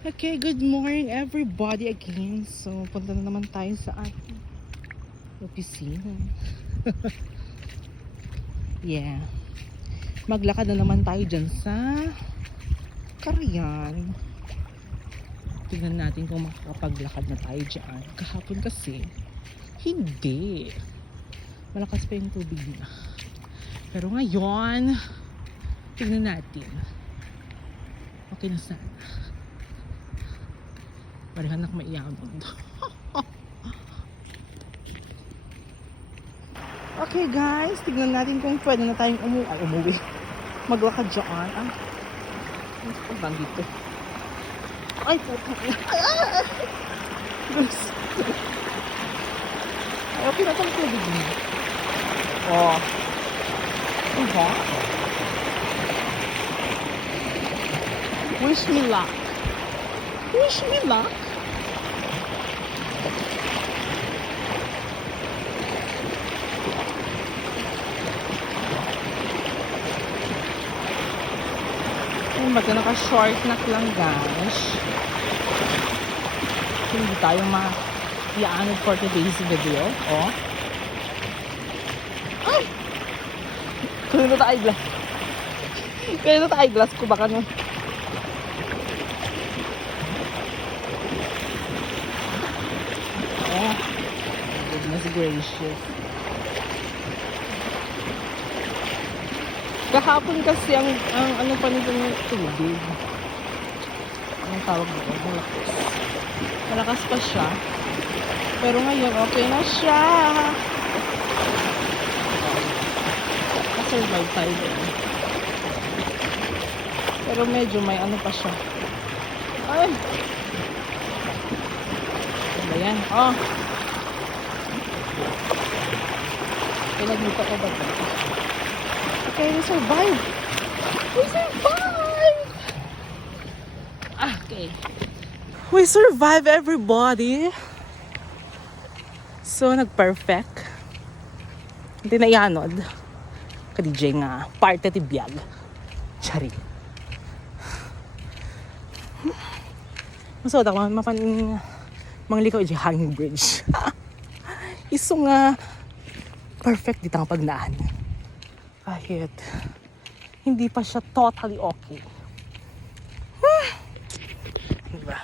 Okay, good morning everybody again. So, punta na naman tayo sa ating opisina. Yeah. Maglakad na naman tayo dyan sa Carian. Tingnan natin kung makakapaglakad na tayo dyan. Kahapon kasi, hindi. Malakas pa yung tubig na. Pero ngayon, tingnan natin. Okay na sana. Parang anak maiyaman. Okay guys, tignan natin kung pwede na tayong umuwi. Maglakad dyan. Ano bang dito? Ay, puto. Guys. Ay, okay na itong tubig niya. Oh. Diba? Wish me luck. Wish me luck. Baga naka-short neck lang guys. Hindi tayo ma-iaanod for today's video. Oh. Ay! Kaya na tayo eyeglass. Kaya na tayo eyeglass ko baka nun. Oh. Goodness gracious. Kahapon kasi ang ano pa nito ng tubig. Anong tawag dito? Malakas. Malakas pa siya. Pero ngayon, okay na siya. Survive tayo din. Pero medyo may ano pa siya. Ay! Ano yan? Oh! Pinagmita ko ba ito? Okay, we survived! We survived! Okay. We survived, everybody! So, nag-perfect. Hindi na ianod. Ka-DJ nga, parte tibiyag. Chari. Masod ako, manglikaw di hanging bridge. Iso nga, perfect dito ang pagnaan. Kahit, hindi pa siya totally okay. Diba?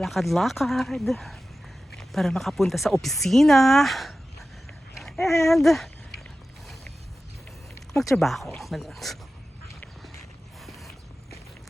Lakad-lakad para makapunta sa opisina. And, magtrabaho. Ganun.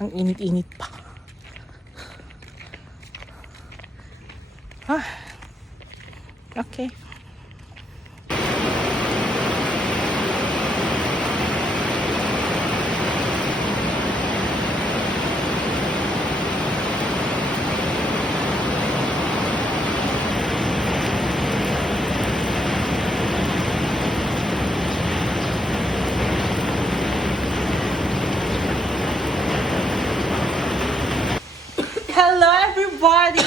Ang init-init pa. Okay. Hello everybody!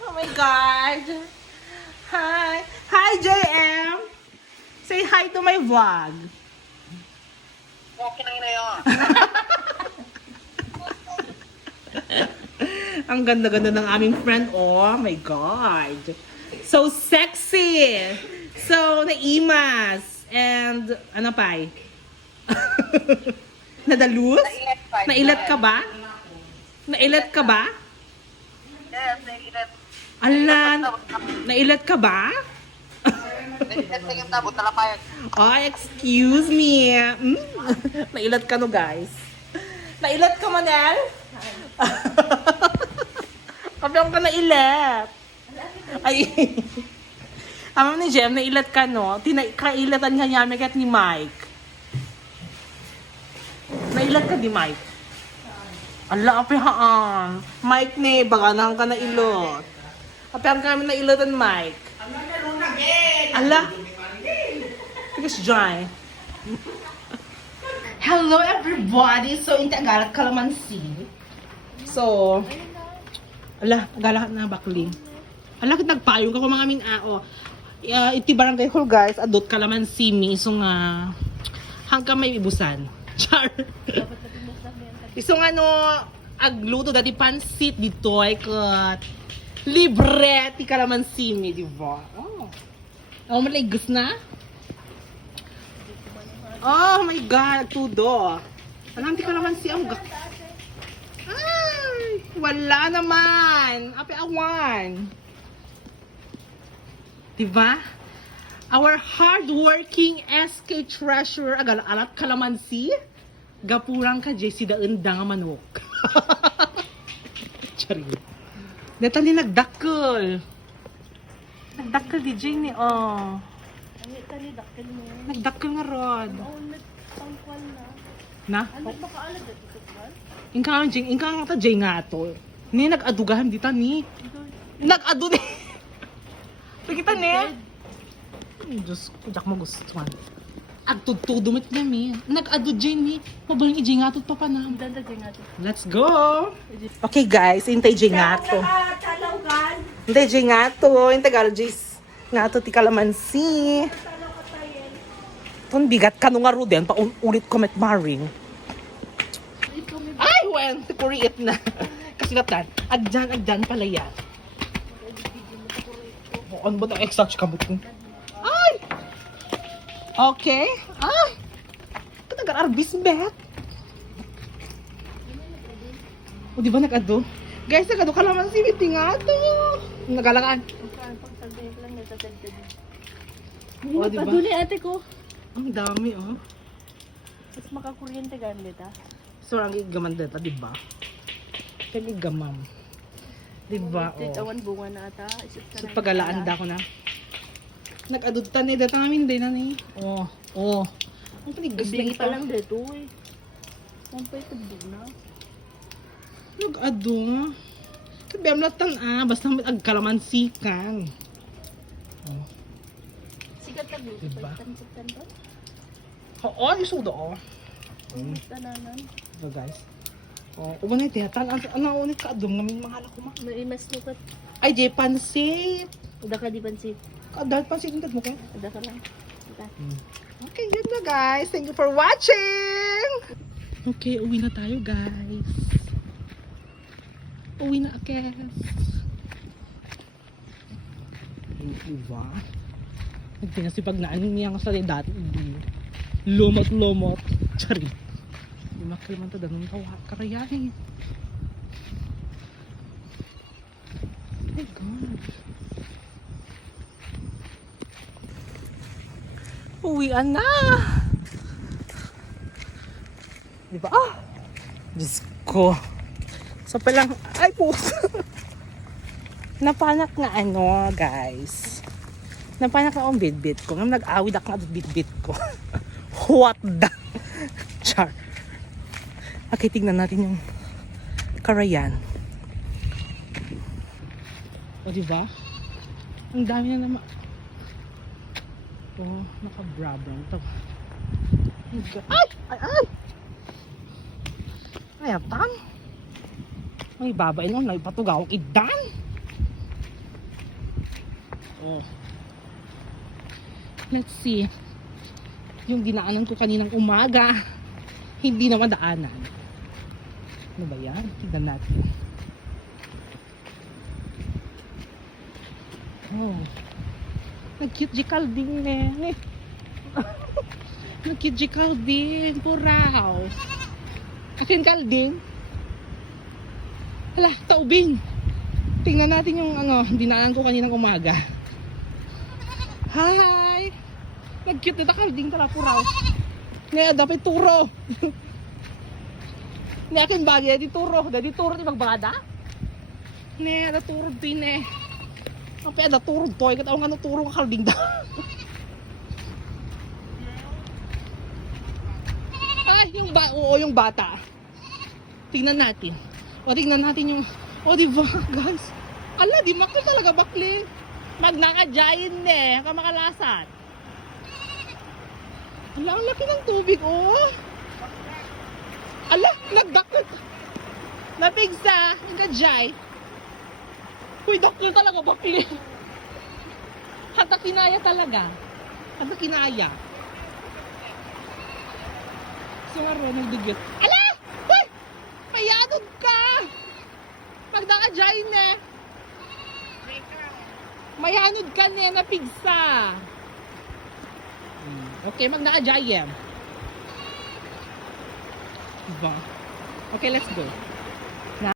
Oh my god! Hi! Hi JM! Say hi to my vlog! Okay na yun. Ang ganda-ganda ng aming friend. Oh my god! So sexy! So naimas! And ano pa? Nadalus? Nailat ka ba? Nailat ka ba? Yes, nailat. Alan, nailat ka ba? Nailat sa yung tabot, talapayag. Oh, excuse me. Nailat ka no, guys. Nailat ka, Manel? Kapiyang ka nailat. Ay. Amam ni Jem, nailat ka no? Kailatan ka niya kat ni Mike. Nailat ka di Mike? Ala, apihaan. Mike ne, baka nang ka nailot. Apihan kami nailotan, Mike. Ala. Tigas dyan. Hello everybody! So, in Tagalat, Calamansi. So, ala, Tagalat na bakling. Ala, kit nagpayong ka kung mga aming ao. Iti barangay hall guys, adot Calamansi mi. So nga, hanggang may ibusan. Char. Isong ano, agluto dati pansit dito ay kat. Libre ti kalamansi mi, di ba? Oh. Oh, malay gus na? Oh my God, tudo. Alam ti kalamansi ang ay, wala naman. Ape awan. Diba? Our hardworking SK treasurer alat kalamansi. Gapurang ka Jay si daenda nga manok. Chari. Dito ni nagdakkel. Nagdakkel di Jay ni oh. Ano tani dakkel mo? Nagdakkel nga rod. Maunat pangkwal na. Na? Ano makaalag dito sa kwan? Ingkang nga ta Jay nga to. Ni nag-adugahan dita ni. Nag-adu ni. Pagkita ni. Diyos ko, jak mo gustuhan. Agtudtudo mit nami. Nag-adu Jay ni. Mabaling i-Jay nga to pa pa na. Danda dyan nga to. Let's go! Okay guys, hintay Jay nga to. Hintay Jay nga to. Hintay gal Jay nga to ti kalamansi. Ton bigat ka nung nga ruden. Paulit ko met maring. Ay, wen! Kuriit na. Kasi natan, agdan pala yan. Ano ba na exact kabut ko? Ay! Okay. Ay! Ito nag-arbis bet. O di ba nag-ado? Guys, nag-ado ka naman si Biti nga to. Nagalangan. Pagkaan pagsabi lang natatagtad. O, diba? Paduli ate ko. Ang dami, oh. Mas makakuryente gamit ha. So, ang igaman dito, di ba? Kaya igamam. Di ba, oh. Awan bunga na ata. So, pag-alaan da ko na. Nag-adod ta na data namin din na ni. Oh, oh. Ang panigas na Bigi ito. pa lang dito eh. Pampay tubig na. Nag-ado. Kabiyam latan basta agkalamansi kan. Oh. Sikat na dito. Diba? Pagtansitan to. Oo, isudo, oh. Tananan. So, guys. Oh, umanay tiyatan. Ano ulit ka adong namin mga halak ko ma. May mas lukat. Ay, Jay, pansit. Uda ka di pansit. Dahil pansit yung mo ko. Uda ka lang. Uda. Okay, yun na guys. Thank you for watching. Okay, uwi na tayo guys. Uwi na akes. Diba? Nagpinasipag na ano niya sa dati. Lumot-lumot. Chari. Di makaliman to danong tawa. Karayahin. Oh my God. Uwian na. Diba? Ah! Diyos ko. So palang, ay po. Napanak na ano, guys. Napanak na akong bit-bit ko. Ngayon nag-awid ako nga bit-bit ko. What the? Char. Okay, tignan natin yung karayan. O, diba? Ang dami na naman. Oh, naka-bra-bra. Ay! Ay! Ay! Ayatan. Ay, babay nun. Naipatugaw idan. Oh. Let's see. Yung dinaanan ko kaninang umaga. Hindi naman daanan. Ano ba yan? Tignan natin. Oh. Nag-cute din eh. Nag-cute din. Puraw. Akin kalding. Hala, taubing. Tingnan natin yung dinaanan ko kaninang umaga. Hi! Nag-cute na kalding tala puraw. Nga, dapat turo. Ni akin bagay, di turo. Di turo di magbagada. Ne, da turo din eh. Ang peda turo to. Ikat ako nga no turo ka kalding da. Ay, yung bata. Tingnan natin. O, tingnan natin yung... O, diba, guys? Ala, di makil talaga baklin. Magnakadyayin eh. Kamakalasat. Ala, ang laki ng tubig, oh. Ala, nagdakil. Napigsa. Nagkadyay. Uy, dakil talaga baklin. Hata kinaya talaga. Hata kinaya. Sumaro, nagdugyot. Ala! Uy! Mayadod ka! Jai ne. Mayanod ka ne na pigsa. Okay, mag-na-Jai. Diba? Okay, let's go.